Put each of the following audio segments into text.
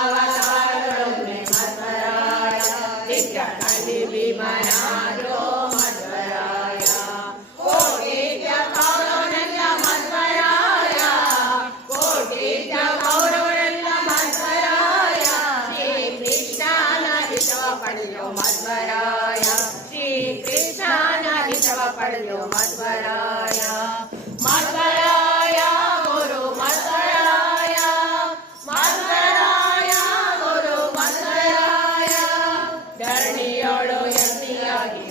ಕೃಷ್ಣಾವತಾರದೊಡನೆ ಮಧ್ವರಾಯ ದಿಟ್ಟ ಕಲಿ ಭೀಮನಾದೋ ಮಧ್ವರಾಯ ಕೋಟಿಯ ಕೌರವನೆಲ್ಲ ಮಧ್ವರಾಯ ಕೋಟಿಯ ಕೌರವನೆಲ್ಲ ಮಧ್ವರಾಯ ಶ್ರೀ ಕೃಷ್ಣನ ಹಿತವ ಪಡೆಯೋ ಮಧ್ವರಾಯ ಶ್ರೀ ಕೃಷ್ಣನ ಹಿತವ ಪಡೆಯೋ ಮಧ್ವರಾಯ ಮಧ್ವರಾಯ ಗುರು ಮಧ್ವರಾಯ ಮಧ್ವರಾಯ ಗುರು ಮಧ್ವರಾಯ ಧರಣಿಯೋಳು ಯಜ್ಞಿಯಾಗಿ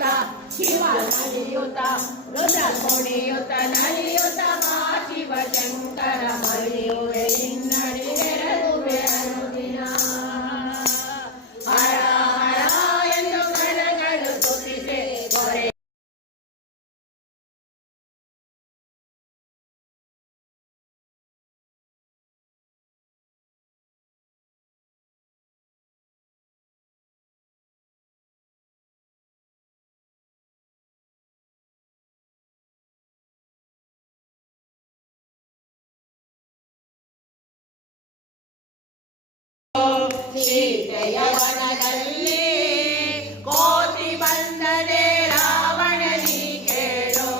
ನಲಿಯುತ್ತ ಶಿವ ನಲಿಯುತ್ತ ರುದ್ರ ಕುಣಿಯುತ್ತ ನಲಿಯುತ್ತ ಮಾ ಶಿವಶಂಕರ ಮರೆಯುವೆ ನಿನ್ನಡಿ ನೆರಗುವೆ ಅನುದಿನ ಹರ ಹರ ಎಂದು ಗಣಗಳು ತುತಿಸೆ ಹೊರೆ ಸೀತೆಯ ವನದಲ್ಲಿ ಕೋತಿ ಬಂದರೆ ರಾವಣನಿ ಕೇಳೋ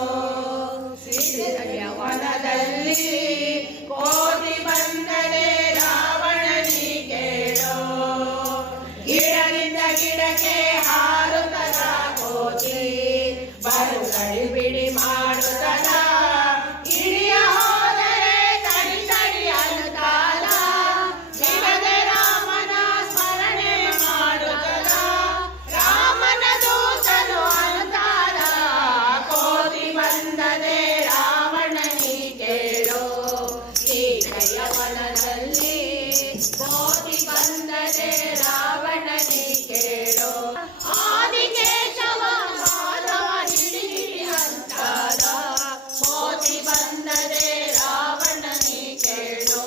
ಸೀತೆಯ ವನದಲ್ಲಿ ಕೋತಿ ಬಂದರೆ ರಾವಣನಿ ಕೇಳೋ ಗಿಡದಿಂದ ಗಿಡಕ್ಕೆ ಹಾರುತ್ತದ ಕೋತಿ ಬರುಗಡಿ ಬಿಡಿ ಮಾಡುತ್ತದ ಇಡಿಯ ಹೋದರೆ ತಡಿ ತಡಿ ಅನ್ನುತ್ತಾದ ಬಿಡದೆ ರಾಮನ ಸ್ಮರಣೆ ಮಾಡುತ್ತದ ರಾಮನ ದೂತನು ಅನ್ನುತ್ತಾದ ಕೋತಿ ಬಂದದೆ ರಾವಣನಿ ಕೇಳೋ ಸೀತೆಯ ವನದಲ್ಲಿ ಕೋತಿ ಬಂದದೆ ರಾವಣನಿ ಕೇಳೋ ಆದಿಕೇಶವ ಮಾಧವ ಹಿಡಿ ಹಿಡಿ ಅಂತಾದ ಕೋತಿ ಬಂದದೆ ರಾವಣನಿ ಕೇಳೋ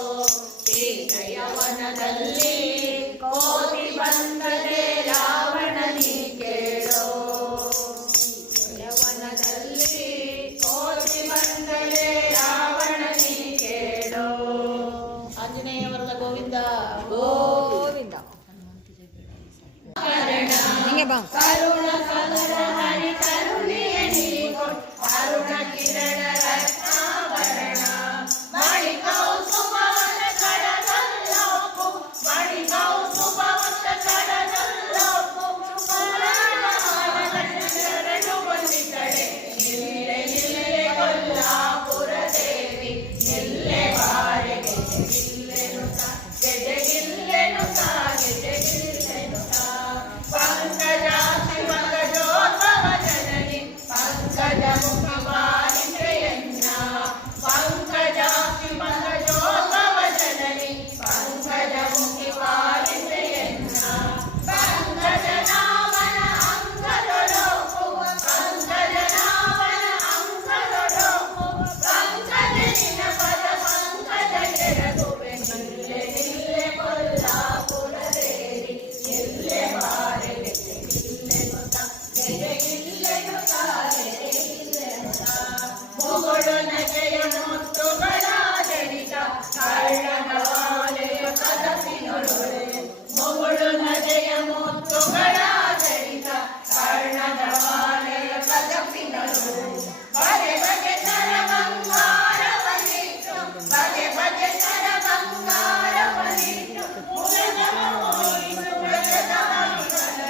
ಸೀತೆಯ ವನದಲ್ಲಿ ಕೋತಿ ಬಂದದೆ ರಾವಣನಿ ಕೇಳೋ ಸೀತೆಯ ವನದಲ್ಲಿ ಕೋತಿ ಬಂದದೆ ರಾವಣನಿ ಕೇಳೋ ಆಂಜನೇಯ ವರದ ಗೋವಿಂದ ಗೋವಿಂದ ಕರುಣ ಸದರ ಹರಿ ಕರುಣಿಯ ನೀಗೊ ಅರುಣ ಕಿರಣ ರತ್ನಾಭರಣ ಮಣಿಕೌ ಸುಭವನ ಕಡದಲ್ಲೋಪು ಮಣಿಕೌ ಸುಭವನ ಕಡದಲ್ಲೋಪು ಶರಣು ಬಂದಿದ್ದಳೆ ನಿಲ್ಲೆ ನಿಲ್ಲೆ ಕೊಲ್ಲಾಪುರ ದೇವಿ ನಿಲ್ಲೆ ಬಾರೆಗೆ ಗೆಲ್ಲೆನುತ ಗೆಜೆಗಿಲ್ಲೆನುತ ಗೆಜೆಗಿಲ್ಲೆನುತ ಪಂಕಜಾಕ್ಷಿ ಪಂಕಜೋದ್ಭವ ಜನನಿ ಪಂಕಜ ಮುಖ ಬಾಲಿಕೆಯನ್ನ ಪಂಕಜಾಕ್ಷಿ ಪಂಕಜೋದ್ಭವ ಜನನಿ ಪಂಕಜ ಮುಖಿ ಬಾಲಿಕೆಯನ್ನ ಪಂಕಜ ನಾಮನ ಅಂಕದೊಡೋಪು ಪಂಕಜ ನಾಮನ ಅಂಕದೊಡೋಪು ಪಂಕಜ ನಿನ ಪದ ಪಂಕಜ ಕೆರಗುವೆ ನಿಲ್ಲೆ ನಿಲ್ಲೆ ಕೊಲ್ಲಾಪುರ ದೇವಿ ನಿಲ್ಲೆ ಬಾರೆಗೆ ಗೆಲ್ಲೆನುತ ಗೆಜೆಗಿಲ್ಲೆನುತ ಗೆಜೆಗಿಲ್ಲೆನುತ ಮುಗುಳು ನಗೆಯ ಮುತ್ತುಗಳ ಜಡಿತ ಕರ್ಣದ ವಾಲೆಯ ಕದಪಿನೊಳೊರೆ ಮುಗುಳು ನಗೆಯ ಮುತ್ತುಗಳ ಜಡಿತ ಕರ್ಣದ ವಾಲೆಯ ಕದಪಿನೊಳೊರೆ ಬಗೆ ಬಗೆ ತರ ಬಂಗಾರವನಿಟ್ಟು ಬಗೆ ಬಗೆ ತರ ಬಂಗಾರವನಿಟ್ಟು ಉಲಗವ ಹೋಯಿತು ಉಲಗವ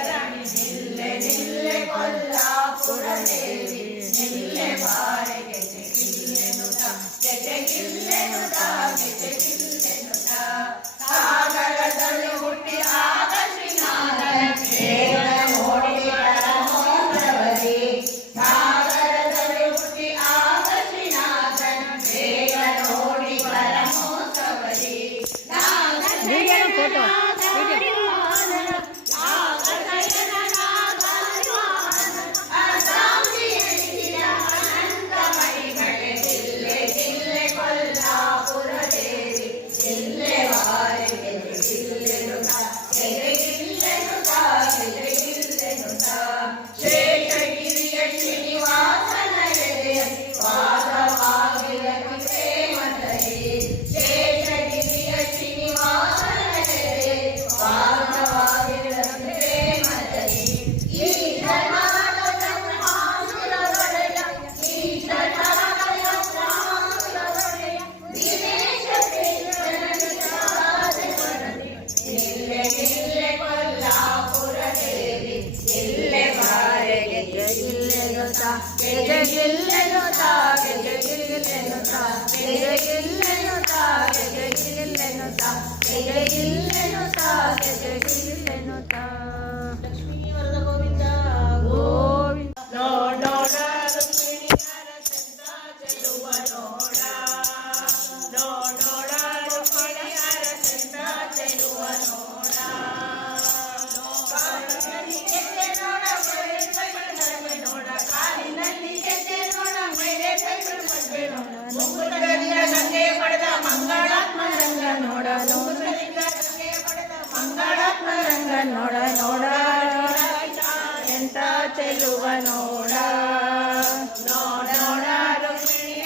ರಾಣಿ ನಿಲ್ಲೆ ನಿಲ್ಲೆ ಕೊಲ್ಲಾಪುರ ದೇವಿ ನಿಲ್ಲೆ ಬಾರೆಗೆ ಗೆಜೆಗಿಲ್ಲೆನುತ ಗೆಜೆಗಿಲ್ಲೆನುತ ಗೆಜೆಗಿಲ್ಲೆನುತ ಸಾಗರದಲ್ಲಿ ಹುಟ್ಟಿ ಆಗ ಶ್ರೀನಾಥನ ದೇವರ ಓಡಿ ಪರಮೋದ್ರವರಿ ಸಾಗರದಲ್ಲಿ ಹುಟ್ಟಿ ಆಗ ಶ್ರೀನಾಥನ ದೇವರ ಓಡಿ ಪರಮೋದ್ರವರಿ ಕೊಲ್ಲಾಪುರ ದೇವಿ ನಿಲ್ಲೆ ಬಾರೆಗೆ ಗೆಜೆಗಿಲ್ಲೆನುತ ಗೆಜೆಗಿಲ್ಲೆನುತ ಗೆಜೆಗಿಲ್ಲೆನುತ ಶೇಷಗಿರಿಯ ಶ್ರೀನಿವಾಸನ ಎದೆಯ ವಾದವಾಗಿರಲಿ ಪ್ರೇಮದಲ್ಲಿ ಶೇಷಗಿರಿಯ ಶ್ರೀನಿವಾಸನ ಎದೆಯ ವಾದವಾಗಿರಲಿ ಪ್ರೇಮದಲ್ಲಿ ಈ ಧರ್ಮದ ಬ್ರಹ್ಮಾಸುರರೊಡೆಯ ಈ ಧರ್ಮದ ಬ್ರಹ್ಮಾಸುರರೊಡೆಯ ದಿನೇಶ ಕೃಷ್ಣನಿಗಾದೆ ವರದಿ ನಿಲ್ಲೆ ನಿಲ್ಲೆ ಕೊಲ್ಲಾಪುರ ದೇವಿ ನಿಲ್ಲೆ ಬಾರೆಗೆ ಗೆಜೆಗಿಲ್ಲೆನುತ ಗೆಜೆಗಿಲ್ಲೆನುತ ಗೆಜೆಗಿಲ್ಲೆನುತ ಗೆಜೆಗಿಲ್ಲೆನುತ ಗೆಜೆಗಿಲ್ಲೆನುತ ಗೆಜೆಗಿಲ್ಲೆನುತ ಗೆಜೆಗಿಲ್ಲೆನುತ ಲಕ್ಷ್ಮೀ ವರದ ಗೋವಿಂದ ಗೋವಿಂದ ನೋಡ ನೋಡ ಎಂತ ಚೆಲುವ ನೋಡ ನೋಡ ನೋಡ ರುಕ್ಮಿಣಿ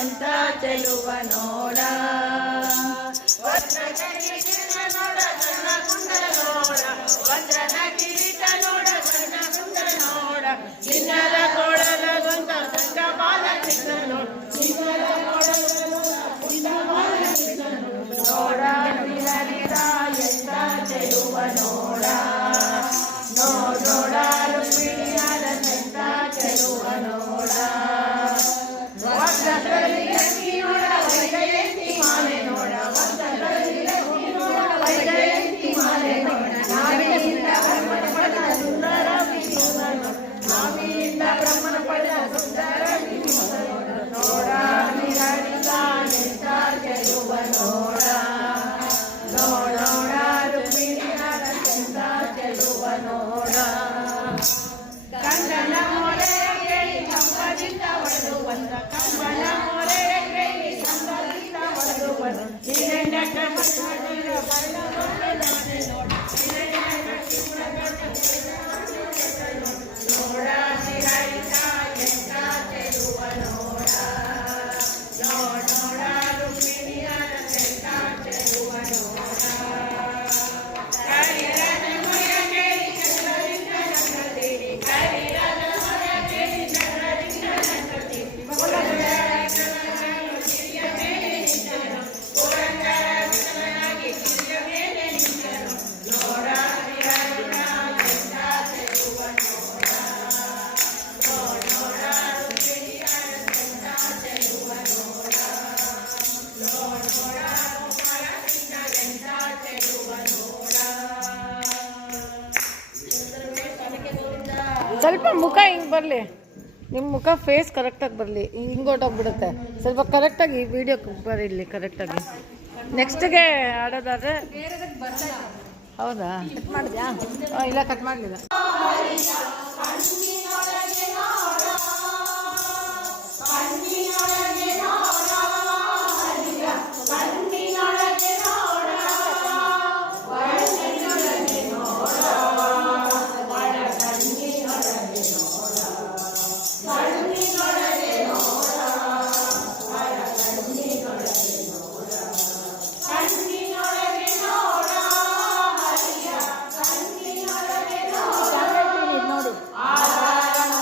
ಎಂತ ಚೆಲುವ ನೋಡ ನೋಡ ಸಣ್ಣ ಕುಂಡಲ ನೋಡ ವಜ್ರನ ಕಿರೀಟ ನೋಡ ಸಣ್ಣ ಕುಂಡಲ ನೋಡ ಚಿನ್ನದ ಕೊಡಲ ಗೊಂತ ಸಂಗ ಬಾಲ ಕೃಷ್ಣ ನೋಡ ಚಿನ್ನದ ಕೊಡಲ ಬಾಲ ಕೃಷ್ಣ ನೋಡ ನಿರರಿತ ಎಂತ ಚೆಲುವ ನೋಡ ನೋಡ ರುಕ್ಮಿಣಿಯಾದ ಎಂತ ಚೆಲುವ ನೋಡ ವಜ್ರದಲ್ಲಿ ಲಕ್ಷ್ಮಿ ನೋಡ ವೈಜಯಂತಿ ಮಾಲೆ ನೋಡ ವಜ್ರದಲ್ಲಿ ಲಕ್ಷ್ಮಿ ನೋಡ ವೈಜಯಂತಿ ಮಾಲೆ ನೋಡ ನಾಭಿಯಿಂದ ಬ್ರಹ್ಮನ ಪಡೆದ ಸುಂದರ ವಿನೋದ ನಾಭಿಯಿಂದ ಬ್ರಹ್ಮನ ಪಡೆದ ಸುಂದರ ವಿನೋದ ನೋಡ ನಿರರಿತ ಎಂತ ಚೆಲುವ ನೋಡ ನೋಡ ರುಕ್ಮಿಣಿಯಾದ ಎಂತ ಚೆಲುವ ನೋಡ ಕಂದನ ಮೊರೆ ಕೇಳಿ ಕಂಬದಿಂದ ಒಡೆದು ಬಂದ ಕಂಬನ ಮೊರೆ ಕೇಳಿ ಕಂಬದಿಂದ ಒಡೆದು ಬಂದ ಹಿರಣ್ಯಕಶಿಪುರ ಬಣ್ಣದೊಡನೆ ನೋಡ ನೋಡ ನಿರರಿತ ಎಂತ ಚೆಲುವ ನೋಡ ನೋಡ ರುಕ್ಮಿಣಿಯಾದ ಎಂತ ಚೆಲುವ ನೋಡ ಕರಿರನ ಮೊರೆ ಕೇಳಿ ಚಂದ್ರರಿಂದ ನನ್ನದೇರಿ ಕರಿರನ ಮೊರೆ ಕೇಳಿ ಚಂದ್ರರಿಂದ ನನ್ನದೇರಿ ಕಿರಿಯ ಮೇಲೆ ನಿಂತನು ಪುರಂದರ ವಿಠಲನಾಗಿ ಕಿರಿಯ ಮೇಲೆ ನಿಂತನು ನೋಡ ನಿರರಿತ ಎಂತ ಚೆಲುವ ನೋಡ ನೋಡ ರುಕ್ಮಿಣಿಯಾದ ಎಂತ ಚೆಲುವ ನೋಡ ನೋಡ ಕುಮಾರಕೃಷ್ಣ ಎಂತ ಚೆಲುವ ನೋಡ ಸ್ವಲ್ಪ ಮುಖ ಹಿಂಗೆ ಬರಲಿ, ನಿಮ್ಮ ಮುಖ ಫೇಸ್ ಕರೆಕ್ಟಾಗಿ ಬರಲಿ. ಹಿಂಗೆ ಹೊಟ್ಟೋಗ್ಬಿಡುತ್ತೆ. ಸ್ವಲ್ಪ ಕರೆಕ್ಟಾಗಿ ವಿಡಿಯೋ ಬರೀಲಿ ಕರೆಕ್ಟಾಗಿ. ನೆಕ್ಸ್ಟ್ಗೆ ಆಡೋದಾದ್ರೆ ಹೌದಾ? ಕಟ್ ಮಾಡಿದ್ಯಾ? ಇಲ್ಲ ಕಟ್ ಮಾಡಲಿಲ್ಲ. ಆಧಾರ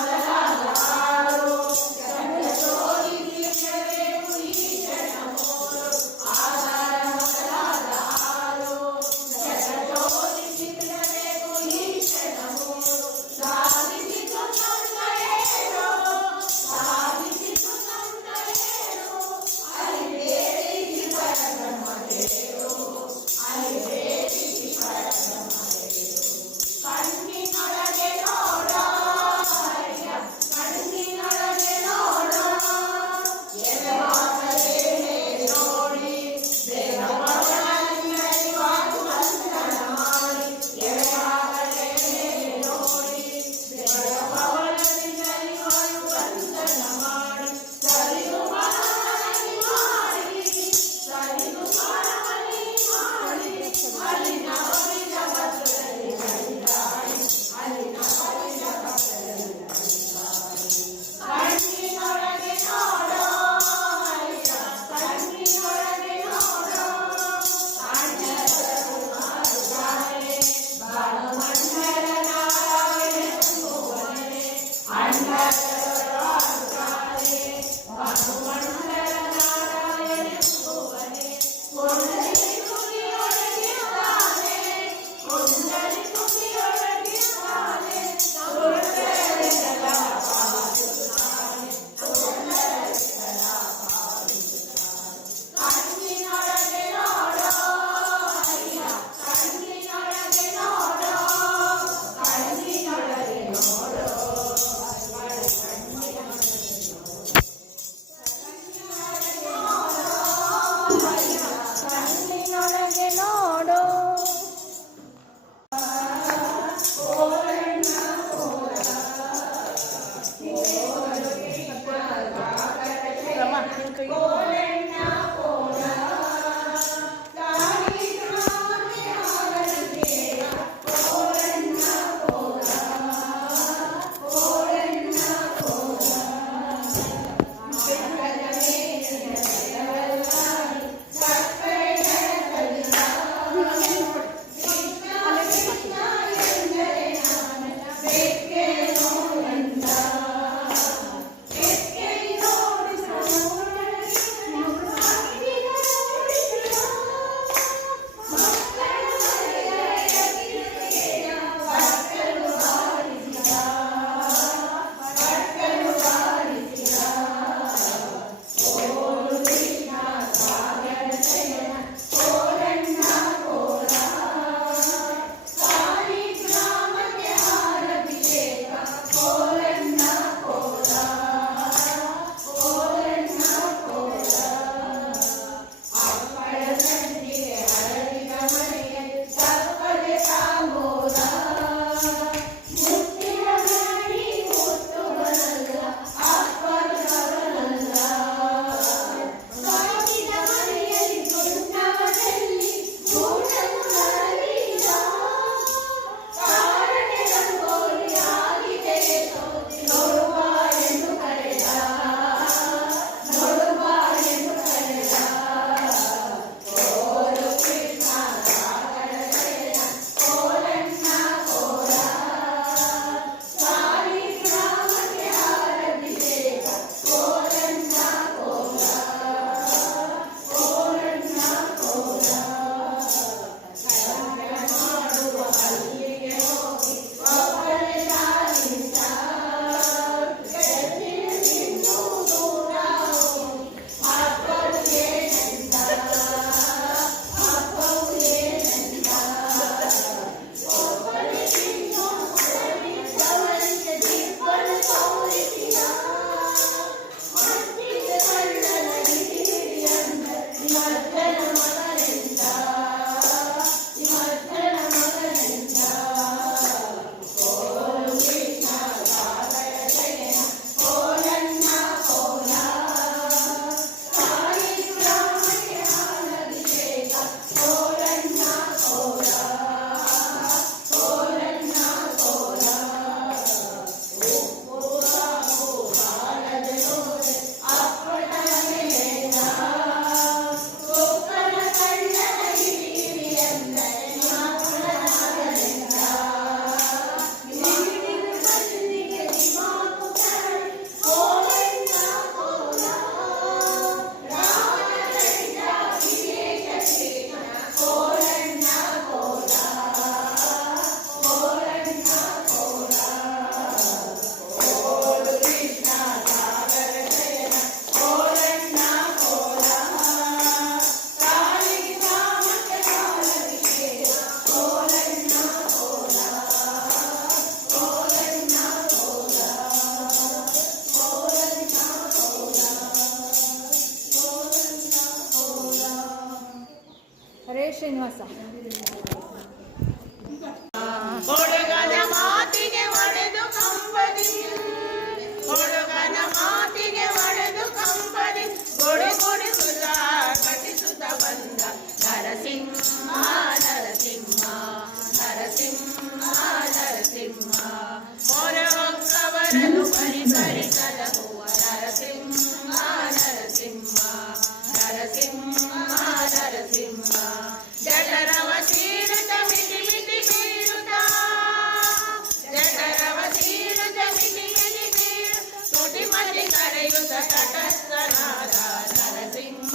ತಟಸ್ಥನಾದ ನರಸಿಂಹ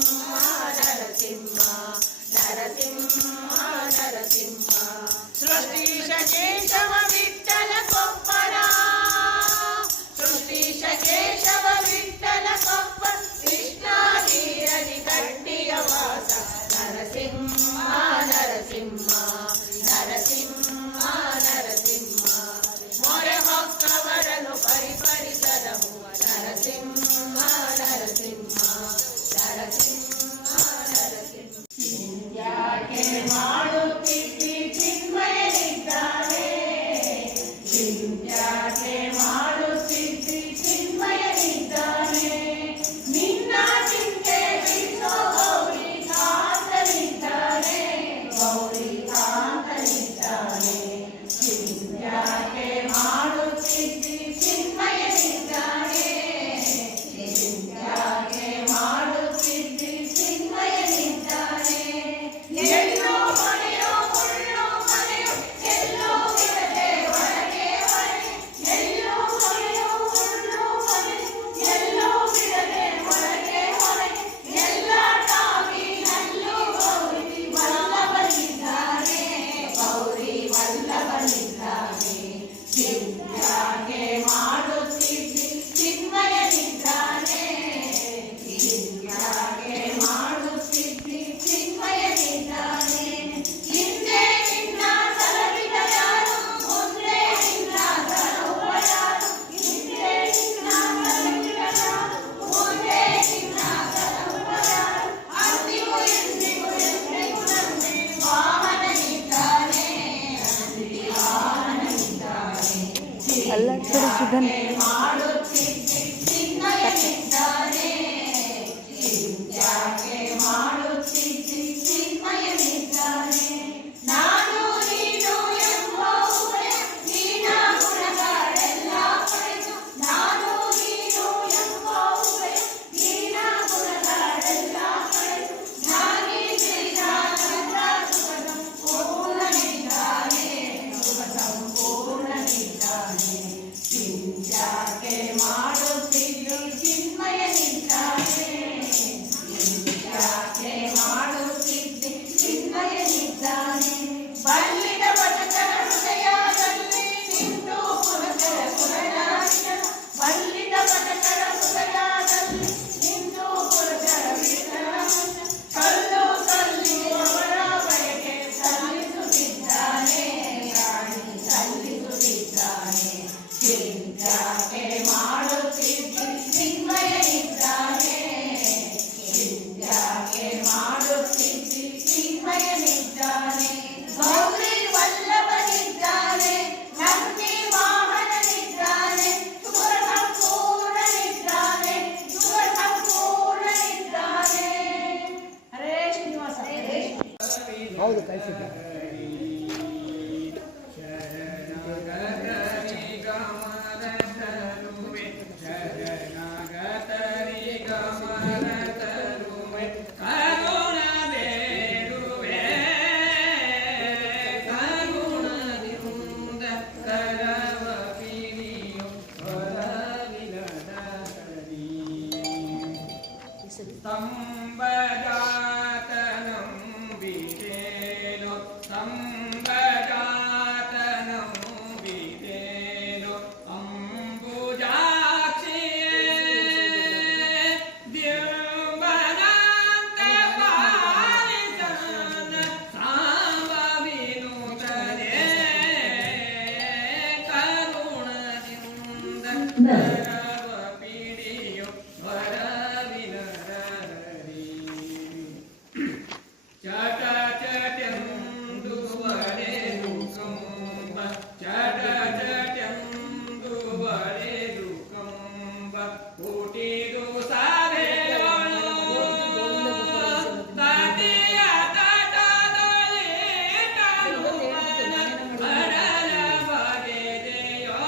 ನರಸಿಂಹ ನರಸಿಂಹ ನರಸಿಂಹ ಸೃಷ್ಟಿಶ ಕೇಶವ ವಿಠ್ಠಲ ಕೊಪ್ಪರ ಸೃಷ್ಟಿಶ ಕೇಶವ ವಿಠ್ಠಲ ಕೊಪ್ಪರ ಕೃಷ್ಣಾಗಿರಲಿ ಕಡ್ಡಿಯ ವಾಸ ನರಸಿಂಹ ನರಸಿಂಹ ನರಸಿಂಹ ನರಸಿಂಹ ಮೊರೆ ಹೊಕ್ಕವರನು ಪರಿಪರಿಸರಹುವ ನರಸಿಂಹ ನರಸಿಂಹ ನರಸಿಂಹ ನರಸಿಂಹ ಯಾಕೆ ಮಾಡುತ್ತಿದ್ದಿ ಚಿನ್ಮಯನಿದ್ದಾನೆ ಯಾಕೆ ಮಾಡುತ್ತಿದ್ದಿ ಚಿನ್ಮಯನಿದ್ದಾನೆ ನಿನ್ನ ಚಿಂತೆ ಬಿಡಿಸೋ ಗೌರಿ ಕಾಂತನಿದ್ದಾನೆ ಗೌರಿ ಕಾಂತನಿದ್ದಾನೆ ಯಾಕೆ ಮಾಡುತ್ತಿದ್ದಿ ಚಿನ್ಮಯನಿದ್ದಾನೆ ಯಾಕೆ ಮಾಡುತ್ತಿದ್ದಿ ಚಿನ್ಮಯನಿದ್ದಾನೆ ಎಲ್ಲೋ ಮನೆಯೋ ಮುಳ್ಳೋ ಮನೆಯೋ ಎಲ್ಲೋ ಇರದೆ ಹೊರಗೆ ಹೊರಗೆ ಎಲ್ಲೋ ಮನೆಯೋ ಮುಳ್ಳೋ ಮನೆ ಎಲ್ಲೋ ಬಿಡದೆ ಹೊರಗೆ ಹೊರಗೆ ಎಲ್ಲ ಟಾವಿನಲ್ಲೂ ಗೌರಿ ವಲ್ಲಭನಿದ್ದಾನೆ ಗೌರಿ ವಲ್ಲಭನಿದ್ದಾನೆ ಯಾಕೆ ಮಾಡುತ್ತಿದ್ದಿ ಚಿನ್ಮಯನಿದ್ದಾನೆ ಯಾಕೆ ಮಾಡುತ್ತಿದ್ದಿ ಚಿನ್ಮಯನಿದ್ದಾನೆ ಹಿಂದೆ ನಿನ್ನ ಸಲಹಿದ ಯಾರು ಮುಂದೆ ನಿನ್ನ ಸಲಹುವ ಯಾರು ಹಿಂದೆ ನಿನ್ನ ಸಲಹಿದ ಯಾರು ಮುಂದೆ ನಿನ್ನ ಸಲಹುವ ಯಾರು ಅಂದಿಗೂ ಎಂದಿಗೂ ಎಂದಿಗೂ ನಂದೆ ವಾಹನನಿದ್ದಾನೆ ಅಂದಿ ವಾಹನನಿದ್ದಾನೆ ಮಾಡುತ್ತಿದ್ದಿ ಚಿನ್ಮಯನಿದ್ದಾನೆ ಯಾಕೆ ಮಾಡುತ್ತಿದ್ದಿ ಚಿನ್ಮಯನಿದ್ದಾನೆ ನಾನು ನೀನು ಎಂಬುವುದೇ ನೀನ ಗುಣಗಳೆಲ್ಲ ಪಡೆದು ನಾನು ನೀನು ಎಂಬುವುದೇ ನೀನ ಗುಣಗಳೆಲ್ಲ ಪಡೆದು ನಾನೇ ಶ್ರೀರಾನಂದ ಸುಖ ಸಂಪೂರ್ಣನಿದ್ದಾನೆ ಸುಖ ಸಂಪೂರ್ಣನಿದ್ದಾನೆ ಯಾಕೆ ಮಾಡುತ್ತಿದ್ದಿ ಚಿನ್ಮಯನಿದ್ದಾನೆ ಯಾಕೆ ಮಾಡುತ್ತಿದ್ದಿ ಚಿನ್ಮಯನಿದ್ದಾನೆ ಬಲ್ಲಿದ ಬಟಕರ ಹೃದಯದಲ್ಲಿ ನಿಂತು ಪುರಕರ ಪುರನಾಶನ ಬಲ್ಲಿದ ಬಟಕರ ಹೃದಯದಲ್ಲಿ ನಿಂತು ಪುರಕರ ವಿಠಲನ ಕಲ್ಲು ಸಲ್ಲಿಸುವವರ ಬಯಕೆ ಸಲ್ಲಿಸುತ್ತಿದ್ದಾನೆ ರಾಣಿ ಸಲ್ಲಿಸುತ್ತಿದ್ದಾನೆ ಯಾಕೆ ಮಾಡುತ್ತಿದ್ದಿ ಚಿನ್ಮಯನಿದ್ದಾನೆ ಯಾಕೆ ಮಾಡುತ್ತಿದ್ದಿ ಚಿನ್ಮಯನಿದ್ದಾನೆ ಗೌರಿ ವಲ್ಲಭನಿದ್ದಾನೆ ನಂದಿ ವಾಹನನಿದ್ದಾನೆ ಸುಖ ಸಂಪೂರ್ಣನಿದ್ದಾನೆ ಸುಖ ಸಂಪೂರ್ಣನಿದ್ದಾನೆ ಹರೇ ಶ್ರೀನಿವಾಸ ಹೌದು ಕಳಿಸಿದ್ದೆ ಸಂಬಜಾತನಂ ಬಿದೇನು ಸಂಬಜಾತನಂ ಬಿದೇನು ಅಂಬುಜಾಕ್ಷಿಯೇ ದ್ಯುಂಬನಾಂತ ಪಾಲಿಸನ ಸಾಂಬ ವಿನುತನೇ ಕರುಣದಿಂದ ಕರವ ಪಿಡಿಯೋ ವರವಿನರರಿ ಚಟ ಚಟೆಂದು ಬರೆದು ಕಂಬ ಚಟ ಚಟೆಂದು ಬರೆದು ಕಂಬ ಹುಟ್ಟಿದು ಸಾರೆಯೋಳು ತದಿಯ ತಟದಲ್ಲಿ ಕರುವನ ಕಡಲ ಬಗೆದೆಯೋ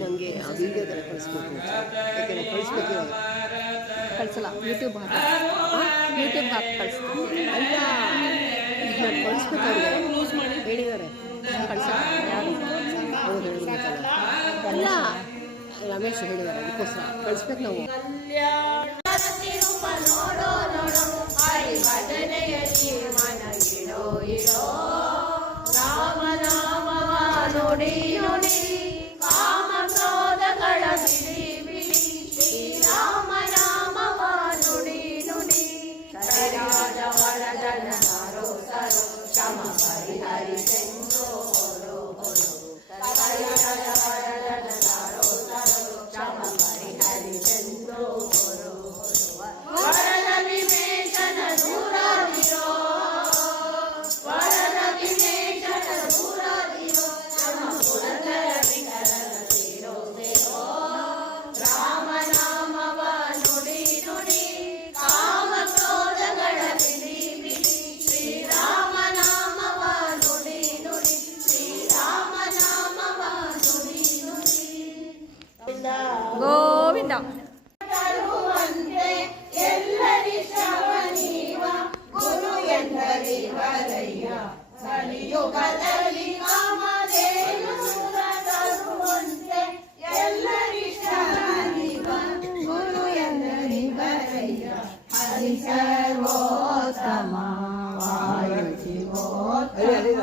ನನಗೆ ಆ ವಿಡಿಯೋ ಥರ ಕಳಿಸ್ಬೇಕು, ಯಾಕೆಂದರೆ ಕಳಿಸ್ಬೇಕು ಇವಾಗ. ಕಳಿಸಲ್ಲ, ಯೂಟ್ಯೂಬ್ ಹಾಕಿ ಕಳಿಸ್ತೀನಿ. ಅಲ್ಲ, ಈಗ ನಾನು ಕಳಿಸ್ಬೇಕು ಅವ್ರಿಗೆ ಹೇಳಿದ್ದಾರೆ. ಕಳಿಸಲ್ಲ ಯಾರು ಅವ್ರು ಹೇಳಿರ್ಬೇಕಲ್ಲ. ಅಲ್ಲ ರಮೇಶ್ ಹೇಳಿದ್ದಾರೆ, ಅದಕ್ಕೋಸ್ಕರ ಕಳಿಸ್ಬೇಕು ನಾವು. ನೋಡೋ ನೋಡೋ ಹರಿ ಭಜನೆಯಲ್ಲಿ ಮನಗಿಡೋ ಇಡೋ ರಾಮ ನಾಮವ ನುಡಿ ನುಡಿ ಕಾಮ ಕ್ರೋಧಗಳ ಬಿಡಿ ಬಿಡಿ ಶ್ರೀರಾಮ ನಾಮವ ನುಡಿ ನುಡಿ ಸರಿಯಾದ ವರದನ ಸರೋ ಸರೋ ಶಮ ಪರಿಹರಿಸೆಂದು ಹೊರೋ ಹೊರೋ ಸರಿಯಾದ ವರದನ ಸರೋ ಸರೋ ಶಮ ಪರಿಹರಿಸೆಂದು ಹೊರೋ ವರದ ವಿವೇಚನ ದೂರವಿರೋ ವರದ ವಿವೇಚನ ದೂರವಿರೋ ನಮ್ಮ ಪುರಂದರ ವಿಠಲನ ಸೇರೋ ಸೇರೋ ರಾಮ ನಾಮವ ನುಡಿ ನುಡಿ ಕಾಮ ಕ್ರೋಧಗಳ ಬಿಡಿ ಬಿಡಿ ಶ್ರೀರಾಮ ನಾಮವ ನುಡಿ ನುಡಿ ಶ್ರೀರಾಮ ನಾಮವ ನುಡಿ ನುಡಿ ಗೋವಿಂದ. ತರುವಂತೆ ಎಲ್ಲರಿಷ್ಟವನೀವ ಗುರು ಎಂದರಿವರಯ್ಯ ಕಲಿಯುಗದಲ್ಲಿ ಕಾಮಧೇನು ಸುರ ತರುವಂತೆ ಎಲ್ಲರಿಷ್ಟವನೀವ ಗುರು ಎಂದರಿವರಯ್ಯ ಹರಿ ಸರ್ವೋತ್ತಮ ವಾಯು ಶಿವೋತ್ತಮ.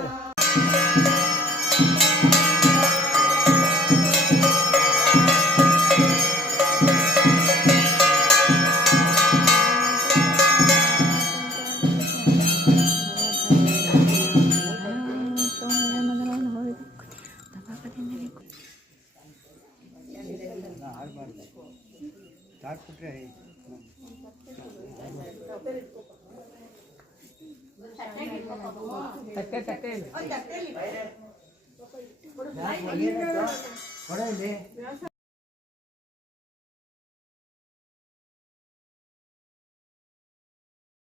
ತಟ್ಟೆ